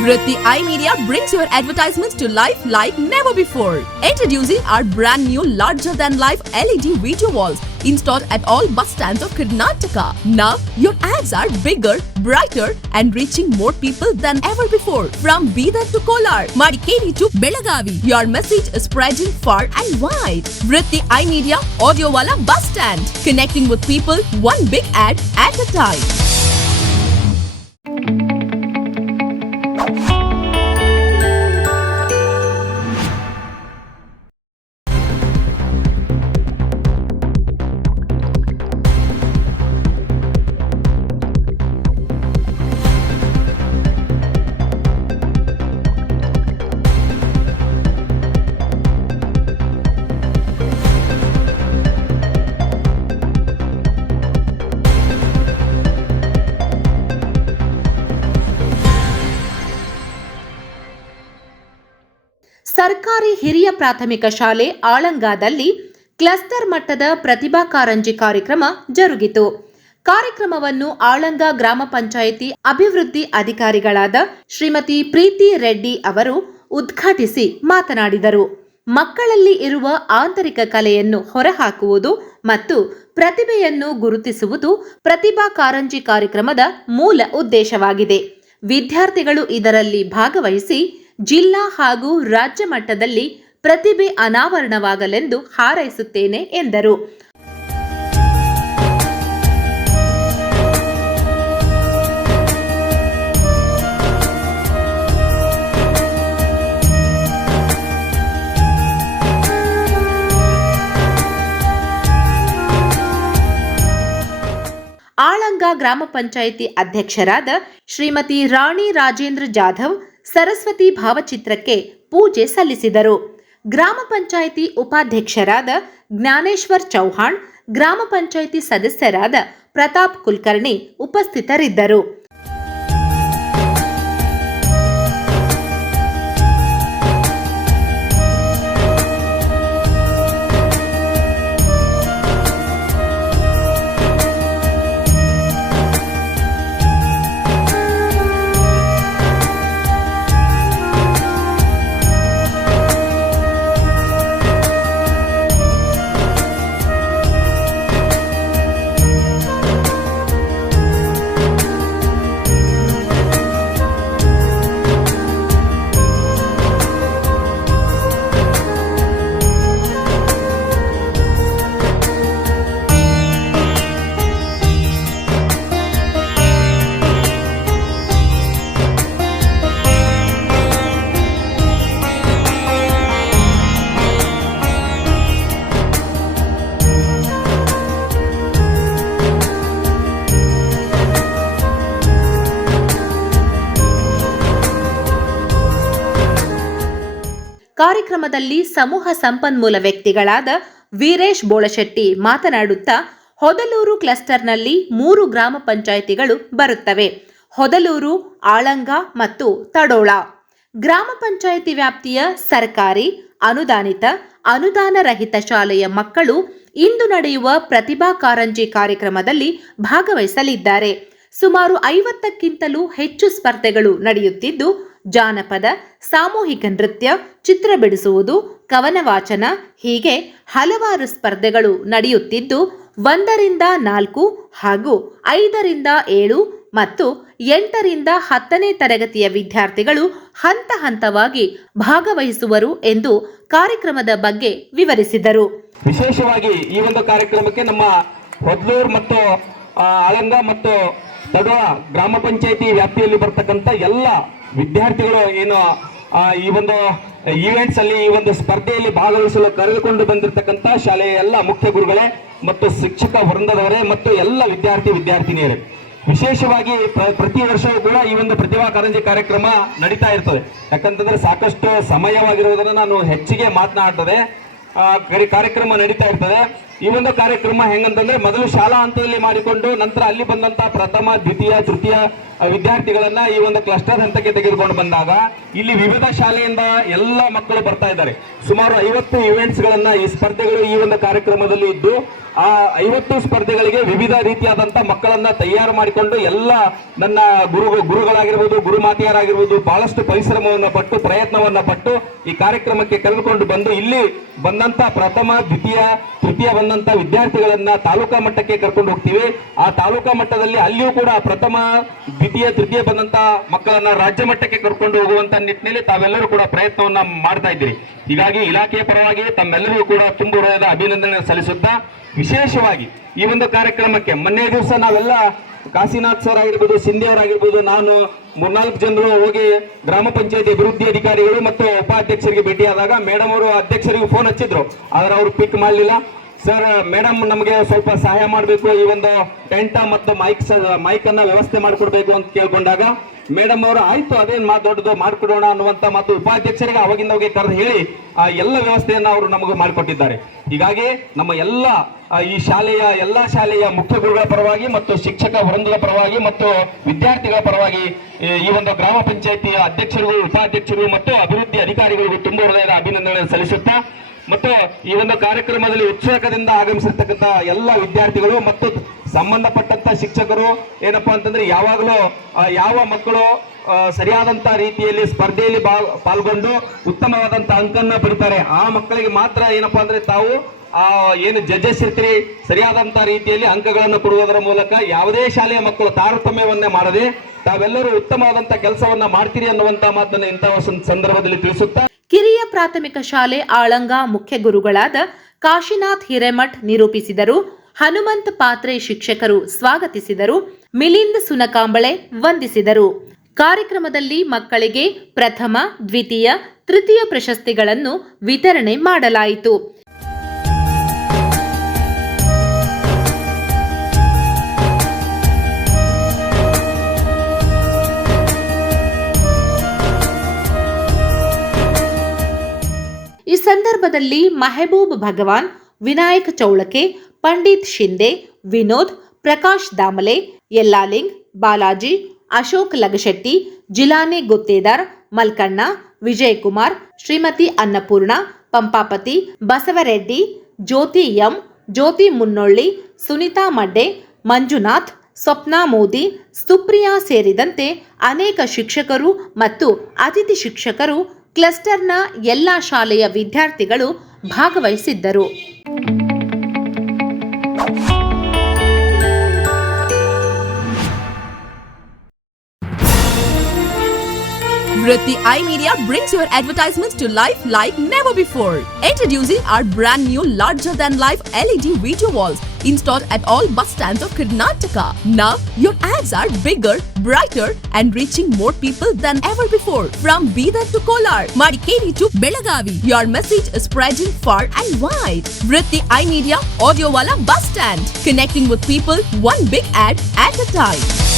Vritti iMedia brings your advertisements to life like never before. Introducing our brand new larger than life LED video walls installed at all bus stands of Karnataka. Now your ads are bigger, brighter and reaching more people than ever before. From Bidar to Kolar, Madikeri to Belagavi, your message is spreading far and wide. Vritti iMedia Audio Wala bus stand, connecting with people one big ad at a time. ಸರ್ಕಾರಿ ಹಿರಿಯ ಪ್ರಾಥಮಿಕ ಶಾಲೆ ಆಳಂಗಾದಲ್ಲಿ cluster ಮಟ್ಟದ ಪ್ರತಿಭಾ ಕಾರಂಜಿ ಕಾರ್ಯಕ್ರಮ ಜರುಗಿತು. ಕಾರ್ಯಕ್ರಮವನ್ನು ಆಳಂಗ ಗ್ರಾಮ ಪಂಚಾಯಿತಿ ಅಭಿವೃದ್ಧಿ ಅಧಿಕಾರಿಗಳಾದ ಶ್ರೀಮತಿ ಪ್ರೀತಿ ರೆಡ್ಡಿ ಅವರು ಉದ್ಘಾಟಿಸಿ ಮಾತನಾಡಿದರು. ಮಕ್ಕಳಲ್ಲಿ ಇರುವ ಆಂತರಿಕ ಕಲೆಯನ್ನು ಹೊರಹಾಕುವುದು ಮತ್ತು ಪ್ರತಿಭೆಯನ್ನು ಗುರುತಿಸುವುದು ಪ್ರತಿಭಾ ಕಾರಂಜಿ ಕಾರ್ಯಕ್ರಮದ ಮೂಲ ಉದ್ದೇಶವಾಗಿದೆ. ವಿದ್ಯಾರ್ಥಿಗಳು ಇದರಲ್ಲಿ ಭಾಗವಹಿಸಿ ಜಿಲ್ಲಾ ಹಾಗೂ ರಾಜ್ಯ ಮಟ್ಟದಲ್ಲಿ ಪ್ರತಿಭೆ ಅನಾವರಣವಾಗಲೆಂದು ಹಾರೈಸುತ್ತೇನೆ ಎಂದರು. ಆಳಂಗ ಗ್ರಾಮ ಪಂಚಾಯಿತಿ ಅಧ್ಯಕ್ಷರಾದ ಶ್ರೀಮತಿ ರಾಣಿ ರಾಜೇಂದ್ರ ಜಾಧವ್ ಸರಸ್ವತಿ ಭಾವಚಿತ್ರಕ್ಕೆ ಪೂಜೆ ಸಲ್ಲಿಸಿದರು. ಗ್ರಾಮ ಪಂಚಾಯಿತಿ ಉಪಾಧ್ಯಕ್ಷರಾದ ಜ್ಞಾನೇಶ್ವರ್ ಚೌಹಾಣ್, ಗ್ರಾಮ ಪಂಚಾಯಿತಿ ಸದಸ್ಯರಾದ ಪ್ರತಾಪ್ ಕುಲಕರ್ಣಿ ಉಪಸ್ಥಿತರಿದ್ದರು. ಕಾರ್ಯಕ್ರಮದಲ್ಲಿ ಸಮೂಹ ಸಂಪನ್ಮೂಲ ವ್ಯಕ್ತಿಗಳಾದ ವೀರೇಶ್ ಬೋಳಶೆಟ್ಟಿ ಮಾತನಾಡುತ್ತಾ, ಹೊದಲೂರು ಕ್ಲಸ್ಟರ್ನಲ್ಲಿ ಮೂರು ಗ್ರಾಮ ಪಂಚಾಯಿತಿಗಳು ಬರುತ್ತವೆ. ಹೊದಲೂರು, ಆಳಂಗ ಮತ್ತು ತಡೋಳ. ಗ್ರಾಮ ಪಂಚಾಯಿತಿ ವ್ಯಾಪ್ತಿಯ ಸರ್ಕಾರಿ, ಅನುದಾನಿತ ಅನುದಾನ ರಹಿತ ಶಾಲೆಯ ಮಕ್ಕಳು ಇಂದು ನಡೆಯುವ ಪ್ರತಿಭಾ ಕಾರಂಜಿ ಕಾರ್ಯಕ್ರಮದಲ್ಲಿ ಭಾಗವಹಿಸಲಿದ್ದಾರೆ. ಸುಮಾರು ಐವತ್ತಕ್ಕಿಂತಲೂ ಹೆಚ್ಚು ಸ್ಪರ್ಧೆಗಳು ನಡೆಯುತ್ತಿದ್ದು ಜಾನಪದ, ಸಾಮೂಹಿಕ ನೃತ್ಯ, ಚಿತ್ರ ಬಿಡಿಸುವುದು ಕವನ ವಾಚನ ಹೀಗೆ ಹಲವಾರು ಸ್ಪರ್ಧೆಗಳು ನಡೆಯುತ್ತಿದ್ದು, ಒಂದರಿಂದ ನಾಲ್ಕು ಹಾಗೂ ಐದರಿಂದ ಏಳು ಮತ್ತು ಎಂಟರಿಂದ ಹತ್ತನೇ ತರಗತಿಯ ವಿದ್ಯಾರ್ಥಿಗಳು ಹಂತ ಹಂತವಾಗಿ ಭಾಗವಹಿಸುವರು ಎಂದು ಕಾರ್ಯಕ್ರಮದ ಬಗ್ಗೆ ವಿವರಿಸಿದರು. ವಿಶೇಷವಾಗಿ ಈ ಒಂದು ಕಾರ್ಯಕ್ರಮಕ್ಕೆ ನಮ್ಮ ಹೊದ್ಲೂರ್ ಮತ್ತು ಆಳಂಗ ಮತ್ತು ಗ್ರಾಮ ಪಂಚಾಯಿತಿ ವ್ಯಾಪ್ತಿಯಲ್ಲಿ ಬರ್ತಕ್ಕಂಥ ಎಲ್ಲ ವಿದ್ಯಾರ್ಥಿಗಳು ಏನು ಈ ಒಂದು ಈವೆಂಟ್ಸ್ ಅಲ್ಲಿ ಈ ಒಂದು ಸ್ಪರ್ಧೆಯಲ್ಲಿ ಭಾಗವಹಿಸಲು ಕರೆದುಕೊಂಡು ಬಂದಿರತಕ್ಕಂತ ಶಾಲೆಯ ಎಲ್ಲ ಮುಖ್ಯ ಗುರುಗಳೇ ಮತ್ತು ಶಿಕ್ಷಕ ವೃಂದದವರೇ ಮತ್ತು ಎಲ್ಲ ವಿದ್ಯಾರ್ಥಿ ವಿದ್ಯಾರ್ಥಿನಿಯರೇ. ವಿಶೇಷವಾಗಿ ಪ್ರ- ಪ್ರತಿ ವರ್ಷವೂ ಕೂಡ ಈ ಒಂದು ಪ್ರತಿಭಾ ಕಾರಂಜಿ ಕಾರ್ಯಕ್ರಮ ನಡೀತಾ ಇರ್ತದೆ. ಯಾಕಂತಂದ್ರೆ ಸಾಕಷ್ಟು ಸಮಯವಾಗಿರುವುದನ್ನು ನಾನು ಹೆಚ್ಚಿಗೆ ಮಾತನಾಡ್ತದೆ ಕರಿ- ಕಾರ್ಯಕ್ರಮ ನಡೀತಾ ಇರ್ತದೆ. ಒಂದು ಕಾರ್ಯಕ್ರಮ ಹೆಂಗಂತಂದ್ರೆ ಮೊದಲು ಶಾಲಾ ಹಂತದಲ್ಲಿ ಮಾಡಿಕೊಂಡು ನಂತರ ಅಲ್ಲಿ ಬಂದಂತ ಪ್ರಥಮ, ದ್ವಿತೀಯ, ತೃತೀಯ ವಿದ್ಯಾರ್ಥಿಗಳನ್ನ ಈ ಒಂದು ಕ್ಲಸ್ಟರ್ ಹಂತಕ್ಕೆ ತೆಗೆದುಕೊಂಡು ಬಂದಾಗ ಇಲ್ಲಿ ವಿವಿಧ ಶಾಲೆಯಿಂದ ಎಲ್ಲ ಮಕ್ಕಳು ಬರ್ತಾ ಇದ್ದಾರೆ. ಸುಮಾರು ಐವತ್ತು ಇವೆಂಟ್ಸ್ ಗಳನ್ನ ಈ ಸ್ಪರ್ಧೆಗಳು ಈ ಒಂದು ಕಾರ್ಯಕ್ರಮದಲ್ಲಿ ಇದ್ದು, ಆ ಐವತ್ತು ಸ್ಪರ್ಧೆಗಳಿಗೆ ವಿವಿಧ ರೀತಿಯಾದಂತ ಮಕ್ಕಳನ್ನ ತಯಾರು ಮಾಡಿಕೊಂಡು ಎಲ್ಲ ನನ್ನ ಗುರು, ಗುರುಗಳಾಗಿರ್ಬೋದು, ಗುರುಮಾತೆಯರಾಗಿರ್ಬೋದು ಬಹಳಷ್ಟು ಪರಿಶ್ರಮವನ್ನ ಪಟ್ಟು, ಪ್ರಯತ್ನವನ್ನ ಪಟ್ಟು ಈ ಕಾರ್ಯಕ್ರಮಕ್ಕೆ ಕರೆದುಕೊಂಡು ಬಂದು ಇಲ್ಲಿ ಬಂದಂತ ಪ್ರಥಮ, ದ್ವಿತೀಯ, ತೃತೀಯ ಬಂದಂತ ವಿದ್ಯಾರ್ಥಿಗಳನ್ನ ತಾಲೂಕಾ ಮಟ್ಟಕ್ಕೆ ಕರ್ಕೊಂಡು ಹೋಗ್ತೀವಿ. ಆ ತಾಲೂಕಾ ಮಟ್ಟದಲ್ಲಿ ಅಲ್ಲಿಯೂ ಕೂಡ ಪ್ರಥಮ, ದ್ವಿತೀಯ, ತೃತೀಯ ಬಂದಂತ ಮಕ್ಕಳನ್ನ ರಾಜ್ಯ ಮಟ್ಟಕ್ಕೆ ಕರ್ಕೊಂಡು ಹೋಗುವಂತ ನಿಟ್ಟಿನಲ್ಲಿ ತಾವೆಲ್ಲರೂ ಕೂಡ ಪ್ರಯತ್ನವನ್ನ ಮಾಡ್ತಾ ಇದ್ದೀರಿ. ಹೀಗಾಗಿ ಇಲಾಖೆಯ ಪರವಾಗಿ ತಮ್ಮೆಲ್ಲರಿಗೂ ಕೂಡ ತುಂಬ ಹೃದಯದ ಅಭಿನಂದನೆ ಸಲ್ಲಿಸುತ್ತಾ ವಿಶೇಷವಾಗಿ ಈ ಒಂದು ಕಾರ್ಯಕ್ರಮಕ್ಕೆ ಮೊನ್ನೆ ದಿವಸ ನಾವೆಲ್ಲ ಕಾಶಿನಾಥ್ ಸರ್ ಆಗಿರ್ಬೋದು, ಸಿಂಧೆ ಅವರಾಗಿರ್ಬೋದು ನಾನು ಮೂರ್ನಾಲ್ಕು ಜನರು ಹೋಗಿ ಗ್ರಾಮ ಪಂಚಾಯತಿ ಅಭಿವೃದ್ಧಿ ಅಧಿಕಾರಿಗಳು ಮತ್ತು ಉಪಾಧ್ಯಕ್ಷರಿಗೆ ಭೇಟಿಯಾದಾಗ ಮೇಡಮ್ ಅವರು ಅಧ್ಯಕ್ಷರಿಗೆ ಫೋನ್ ಹಚ್ಚಿದ್ರು. ಆದ್ರೆ ಅವರು ಪಿಕ್ ಮಾಡಲಿಲ್ಲ. ಸರ್ ಮೇಡಮ್ ನಮಗೆ ಸ್ವಲ್ಪ ಸಹಾಯ ಮಾಡಬೇಕು ಈ ಒಂದು ಟೆಂಟ ಮತ್ತು ಮೈಕ್ ಮೈಕ್ ಅನ್ನ ವ್ಯವಸ್ಥೆ ಮಾಡಿಕೊಡ್ಬೇಕು ಅಂತ ಕೇಳ್ಕೊಂಡಾಗ ಮೇಡಮ್ ಅವರು, ಆಯ್ತು, ಅದೇನ್ ಮಾತು ದೊಡ್ಡದು ಮಾಡ್ಕೊಡೋಣ ಅನ್ನುವಂತ ಮತ್ತು ಉಪಾಧ್ಯಕ್ಷರಿಗೆ ಅವಾಗಿಂದ ಹೋಗಿ ಕರೆದು ಹೇಳಿ, ಆ ಎಲ್ಲ ವ್ಯವಸ್ಥೆಯನ್ನ ಅವರು ನಮಗೂ ಮಾಡಿಕೊಟ್ಟಿದ್ದಾರೆ. ಹೀಗಾಗಿ ನಮ್ಮ ಎಲ್ಲ ಈ ಶಾಲೆಯ ಎಲ್ಲ ಶಾಲೆಯ ಮುಖ್ಯ ಗುರುಗಳ ಪರವಾಗಿ ಮತ್ತು ಶಿಕ್ಷಕ ವೃಂದದ ಪರವಾಗಿ ಮತ್ತು ವಿದ್ಯಾರ್ಥಿಗಳ ಪರವಾಗಿ, ಈ- ಒಂದು ಗ್ರಾಮ ಪಂಚಾಯಿತಿಯ ಅಧ್ಯಕ್ಷರಿಗೂ ಉಪಾಧ್ಯಕ್ಷರು ಮತ್ತು ಅಭಿವೃದ್ಧಿ ಅಧಿಕಾರಿಗಳಿಗೂ ತುಂಬ ಹೃದಯದ ಅಭಿನಂದನೆ ಸಲ್ಲಿಸುತ್ತಾ ಮತ್ತು ಈ ಒಂದು ಕಾರ್ಯಕ್ರಮದಲ್ಲಿ ಉತ್ಸಾಹದಿಂದ ಆಗಮಿಸಿರ್ತಕ್ಕಂಥ ಎಲ್ಲ ವಿದ್ಯಾರ್ಥಿಗಳು ಮತ್ತು ಸಂಬಂಧಪಟ್ಟಂತ ಶಿಕ್ಷಕರು ಏನಪ್ಪಾ ಅಂತಂದ್ರೆ ಯಾವಾಗಲೂ ಯಾವ ಮಕ್ಕಳು ಸರಿಯಾದಂತ ರೀತಿಯಲ್ಲಿ ಸ್ಪರ್ಧೆಯಲ್ಲಿ ಪಾಲ್ಗೊಂಡು ಉತ್ತಮವಾದಂತ ಅಂಕನ್ನ ಪಡಿತಾರೆ. ಆ ಮಕ್ಕಳಿಗೆ ಮಾತ್ರ ಏನಪ್ಪಾ ಅಂದ್ರೆ ತಾವು, ಆ, ಏನು ಜಡ್ಜಸ್ ಇರ್ತೀರಿ ಸರಿಯಾದಂತ ರೀತಿಯಲ್ಲಿ ಅಂಕಗಳನ್ನು ಕೊಡುವುದರ ಮೂಲಕ ಯಾವುದೇ ಶಾಲೆಯ ಮಕ್ಕಳು ತಾರತಮ್ಯವನ್ನೇ ಮಾಡದೆ ತಾವೆಲ್ಲರೂ ಉತ್ತಮವಾದಂತ ಕೆಲಸವನ್ನ ಮಾಡ್ತೀರಿ ಅನ್ನುವಂತ ಮಾತನ್ನು ಇಂತಹ ಸಂದರ್ಭದಲ್ಲಿ ತಿಳಿಸುತ್ತಾ ಕಿರಿಯ ಪ್ರಾಥಮಿಕ ಶಾಲೆ ಆಳಂಗ ಮುಖ್ಯ ಗುರುಗಳಾದ ಕಾಶಿನಾಥ್ ಹಿರೇಮಠ್ ನಿರೂಪಿಸಿದರು. ಹನುಮಂತ್ ಪಾತ್ರೆ ಶಿಕ್ಷಕರು ಸ್ವಾಗತಿಸಿದರು. ಮಿಲಿಂದ್ ಸುನಕಾಂಬಳೆ ವಂದಿಸಿದರು. ಕಾರ್ಯಕ್ರಮದಲ್ಲಿ ಮಕ್ಕಳಿಗೆ ಪ್ರಥಮ, ದ್ವಿತೀಯ, ತೃತೀಯ ಪ್ರಶಸ್ತಿಗಳನ್ನು ವಿತರಣೆ ಮಾಡಲಾಯಿತು. ಸಂದರ್ಭದಲ್ಲಿ ಮೆಹಬೂಬ್ ಭಗವಾನ್, ವಿನಾಯಕ ಚೌಳಕೆ, ಪಂಡಿತ್ ಶಿಂದೆ, ವಿನೋದ್, ಪ್ರಕಾಶ್ ದಾಮಲೆ, ಯಲ್ಲಾಲಿಂಗ್, ಬಾಲಾಜಿ, ಅಶೋಕ್ ಲಗಶೆಟ್ಟಿ, ಜಿಲಾನಿ ಗುತ್ತೇದಾರ್, ಮಲ್ಕಣ್ಣ, ವಿಜಯಕುಮಾರ್, ಶ್ರೀಮತಿ ಅನ್ನಪೂರ್ಣ, ಪಂಪಾಪತಿ, ಬಸವರೆಡ್ಡಿ, ಜ್ಯೋತಿ ಎಂ, ಜ್ಯೋತಿ ಮುನ್ನೊಳ್ಳಿ, ಸುನಿತಾ ಮಡ್ಡೆ, ಮಂಜುನಾಥ್, ಸ್ವಪ್ನಾ ಮೋದಿ, ಸುಪ್ರಿಯಾ ಸೇರಿದಂತೆ ಅನೇಕ ಶಿಕ್ಷಕರು ಮತ್ತು ಅತಿಥಿ ಶಿಕ್ಷಕರು ಕ್ಲಸ್ಟರ್ನ ಎಲ್ಲ ಶಾಲೆಯ ವಿದ್ಯಾರ್ಥಿಗಳು ಭಾಗವಹಿಸಿದ್ದರು. Vritti iMedia brings your advertisements to life like never before. Introducing our brand new larger than life LED video walls installed at all bus stands of Karnataka. Now, your ads are bigger, brighter, and reaching more people than ever before. From Bidar to Kolar, Madikeri to Belagavi, your message is spreading far and wide. Vritti iMedia Audio Wala Bus Stand, connecting with people one big ad at a time.